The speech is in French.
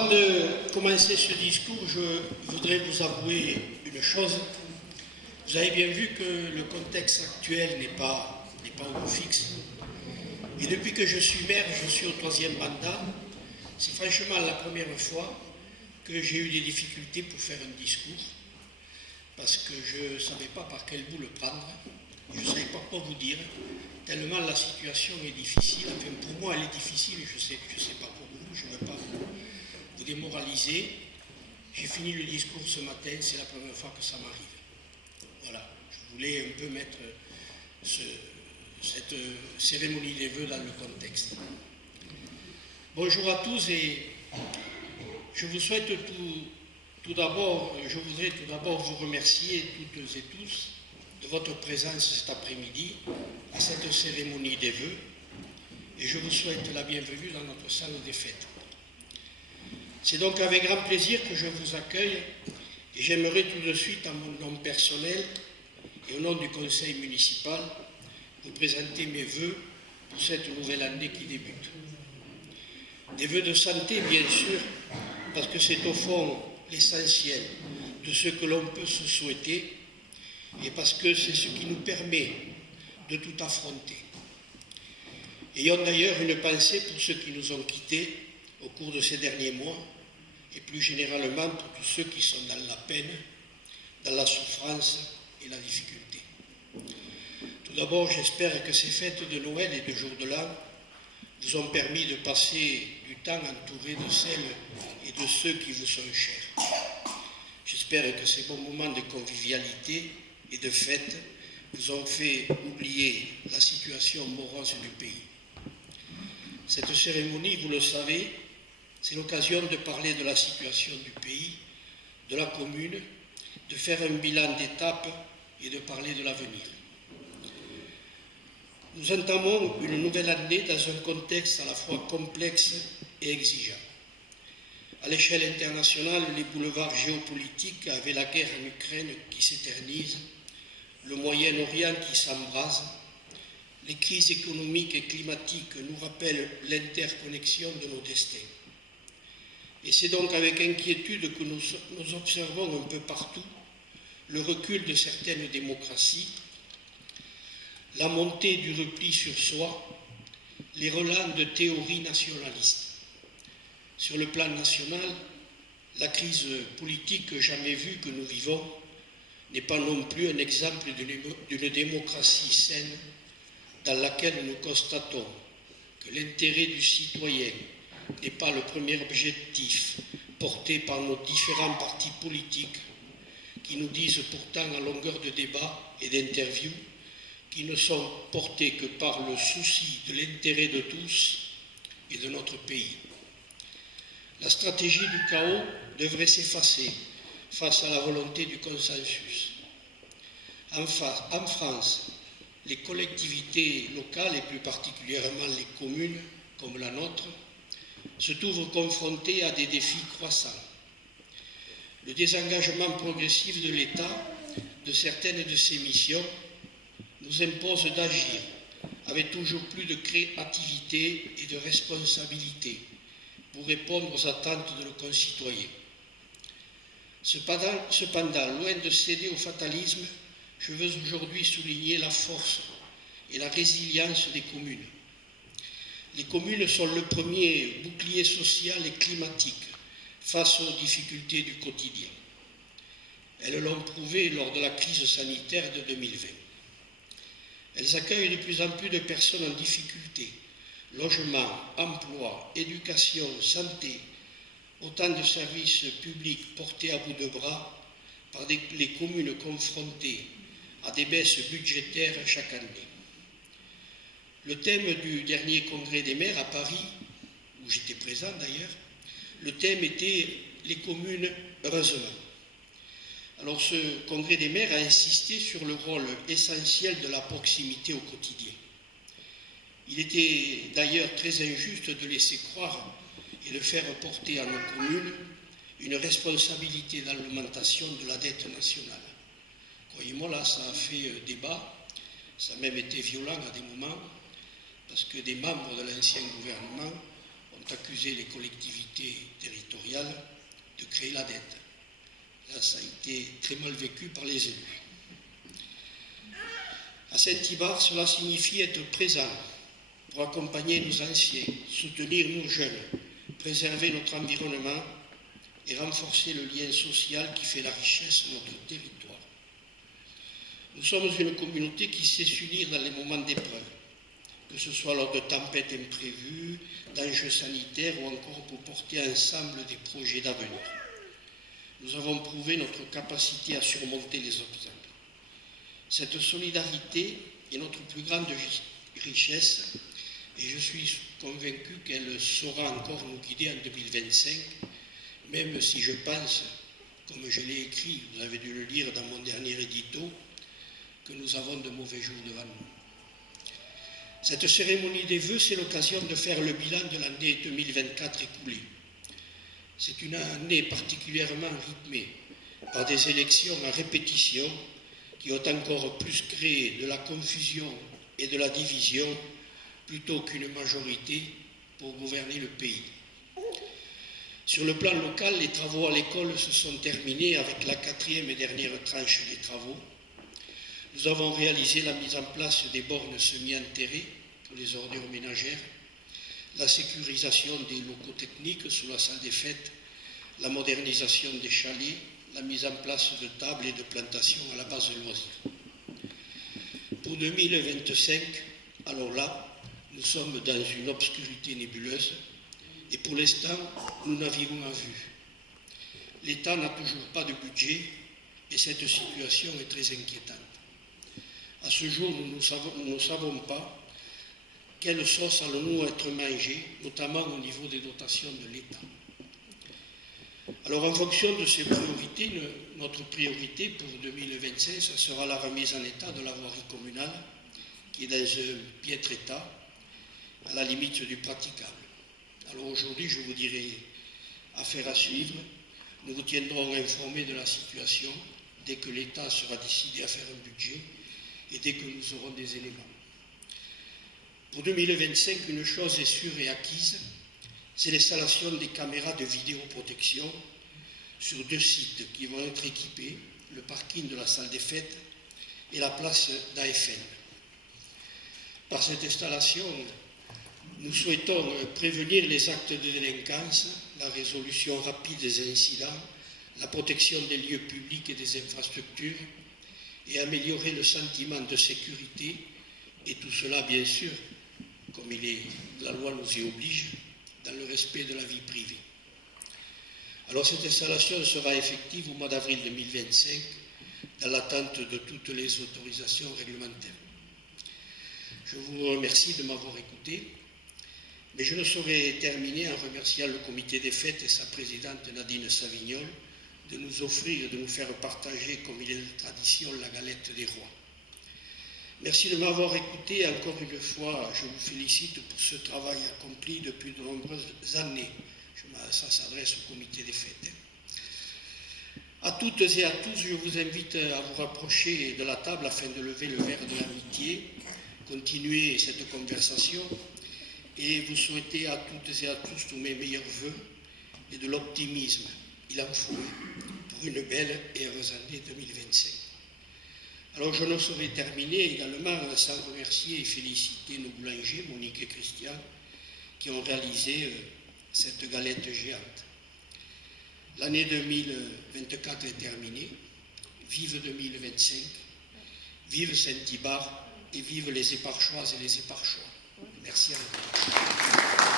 Avant de commencer ce discours, je voudrais vous avouer une chose. Vous avez bien vu que le contexte actuel n'est pas au goût fixe. Et depuis que je suis maire, je suis au 3e mandat. C'est franchement la première fois que j'ai eu des difficultés pour faire un discours, parce que je ne savais pas par quel bout le prendre. Je ne savais pas quoi vous dire, tellement la situation est difficile. Enfin, pour moi, elle est difficile, je sais pas pour vous, je ne veux pas vous démoraliser. J'ai fini le discours ce matin, c'est la première fois que ça m'arrive. Voilà, je voulais un peu mettre cette cérémonie des vœux dans le contexte. Bonjour à tous et je vous souhaite tout d'abord, je voudrais tout d'abord vous remercier toutes et tous de votre présence cet après-midi à cette cérémonie des vœux et je vous souhaite la bienvenue dans notre salle des fêtes. C'est donc avec grand plaisir que je vous accueille et j'aimerais tout de suite, en mon nom personnel et au nom du conseil municipal, vous présenter mes vœux pour cette nouvelle année qui débute. Des vœux de santé, bien sûr, parce que c'est au fond l'essentiel de ce que l'on peut se souhaiter et parce que c'est ce qui nous permet de tout affronter. Ayons d'ailleurs une pensée pour ceux qui nous ont quittés au cours de ces derniers mois et plus généralement pour tous ceux qui sont dans la peine, dans la souffrance et la difficulté. Tout d'abord, j'espère que ces fêtes de Noël et de jour de l'an vous ont permis de passer du temps entouré de celles et de ceux qui vous sont chers. J'espère que ces bons moments de convivialité et de fête vous ont fait oublier la situation morose du pays. Cette cérémonie, vous le savez, c'est l'occasion de parler de la situation du pays, de la commune, de faire un bilan d'étape et de parler de l'avenir. Nous entamons une nouvelle année dans un contexte à la fois complexe et exigeant. À l'échelle internationale, les boulevards géopolitiques avec la guerre en Ukraine qui s'éternise, le Moyen-Orient qui s'embrase, les crises économiques et climatiques nous rappellent l'interconnexion de nos destins. Et c'est donc avec inquiétude que nous observons un peu partout le recul de certaines démocraties, la montée du repli sur soi, les relents de théories nationalistes. Sur le plan national, la crise politique jamais vue que nous vivons n'est pas non plus un exemple d'une démocratie saine dans laquelle nous constatons que l'intérêt du citoyen n'est pas le premier objectif porté par nos différents partis politiques qui nous disent pourtant à longueur de débats et d'interviews qui ne sont portés que par le souci de l'intérêt de tous et de notre pays. La stratégie du chaos devrait s'effacer face à la volonté du consensus. En France, les collectivités locales et plus particulièrement les communes comme la nôtre se trouvent confrontées à des défis croissants. Le désengagement progressif de l'État de certaines de ses missions nous impose d'agir avec toujours plus de créativité et de responsabilité pour répondre aux attentes de nos concitoyens. Cependant, loin de céder au fatalisme, je veux aujourd'hui souligner la force et la résilience des communes. Les communes sont le premier bouclier social et climatique face aux difficultés du quotidien. Elles l'ont prouvé lors de la crise sanitaire de 2020. Elles accueillent de plus en plus de personnes en difficulté, logement, emploi, éducation, santé, autant de services publics portés à bout de bras par les communes confrontées à des baisses budgétaires chaque année. Le thème du dernier congrès des maires à Paris, où j'étais présent d'ailleurs, le thème était « Les communes, heureusement ». Alors ce congrès des maires a insisté sur le rôle essentiel de la proximité au quotidien. Il était d'ailleurs très injuste de laisser croire et de faire porter à nos communes une responsabilité dans l'augmentation de la dette nationale. Croyez-moi, là, ça a fait débat, ça a même été violent à des moments, parce que des membres de l'ancien gouvernement ont accusé les collectivités territoriales territoriale de créer la dette. Là, ça a été très mal vécu par les élus. À Saint-Ibard, cela signifie être présent pour accompagner nos anciens, soutenir nos jeunes, préserver notre environnement et renforcer le lien social qui fait la richesse de notre territoire. Nous sommes une communauté qui sait s'unir dans les moments d'épreuve, que ce soit lors de tempêtes imprévues, d'enjeux sanitaires ou encore pour porter ensemble des projets d'avenir. Nous avons prouvé notre capacité à surmonter les obstacles. Cette solidarité est notre plus grande richesse et je suis convaincu qu'elle saura encore nous guider en 2025, même si je pense, comme je l'ai écrit, vous avez dû le lire dans mon dernier édito, que nous avons de mauvais jours devant nous. Cette cérémonie des vœux, c'est l'occasion de faire le bilan de l'année 2024 écoulée. C'est une année particulièrement rythmée par des élections à répétition qui ont encore plus créé de la confusion et de la division plutôt qu'une majorité pour gouverner le pays. Sur le plan local, les travaux à l'école se sont terminés avec la 4e et dernière tranche des travaux. Nous avons réalisé la mise en place des bornes semi-enterrées pour les ordures ménagères, la sécurisation des locaux techniques sous la salle des fêtes, la modernisation des chalets, la mise en place de tables et de plantations à la base de loisirs. Pour 2025, alors là, nous sommes dans une obscurité nébuleuse et pour l'instant, nous naviguons à vue. L'État n'a toujours pas de budget et cette situation est très inquiétante. À ce jour, nous ne savons pas quelle sauce allons-nous être mangés, notamment au niveau des dotations de l'État. Alors, en fonction de ces priorités, notre priorité pour 2025, ce sera la remise en état de la voirie communale, qui est dans un piètre état, à la limite du praticable. Alors aujourd'hui, je vous dirai affaire à suivre. Nous vous tiendrons informés de la situation dès que l'État sera décidé à faire un budget et dès que nous aurons des éléments. Pour 2025, une chose est sûre et acquise, c'est l'installation des caméras de vidéoprotection sur 2 sites qui vont être équipés, le parking de la salle des fêtes et la place d'AFN. Par cette installation, nous souhaitons prévenir les actes de délinquance, la résolution rapide des incidents, la protection des lieux publics et des infrastructures et améliorer le sentiment de sécurité, et tout cela, bien sûr, comme la loi nous y oblige, dans le respect de la vie privée. Alors cette installation sera effective au mois d'avril 2025, dans l'attente de toutes les autorisations réglementaires. Je vous remercie de m'avoir écouté, mais je ne saurais terminer en remerciant le comité des fêtes et sa présidente Nadine Savignol de nous offrir et de nous faire partager, comme il est de tradition, la galette des rois. Merci de m'avoir écouté. Encore une fois, je vous félicite pour ce travail accompli depuis de nombreuses années. Ça s'adresse au comité des fêtes. À toutes et à tous, je vous invite à vous rapprocher de la table afin de lever le verre de l'amitié, continuer cette conversation et vous souhaiter à toutes et à tous tous mes meilleurs vœux et de l'optimisme. Il en faut pour une belle et heureuse année 2025. Alors je ne saurais terminer également sans remercier et féliciter nos boulangers, Monique et Christian, qui ont réalisé cette galette géante. L'année 2024 est terminée. Vive 2025, vive Saint-Ibard et vive les Éparchoises et les Éparchois. Merci à vous.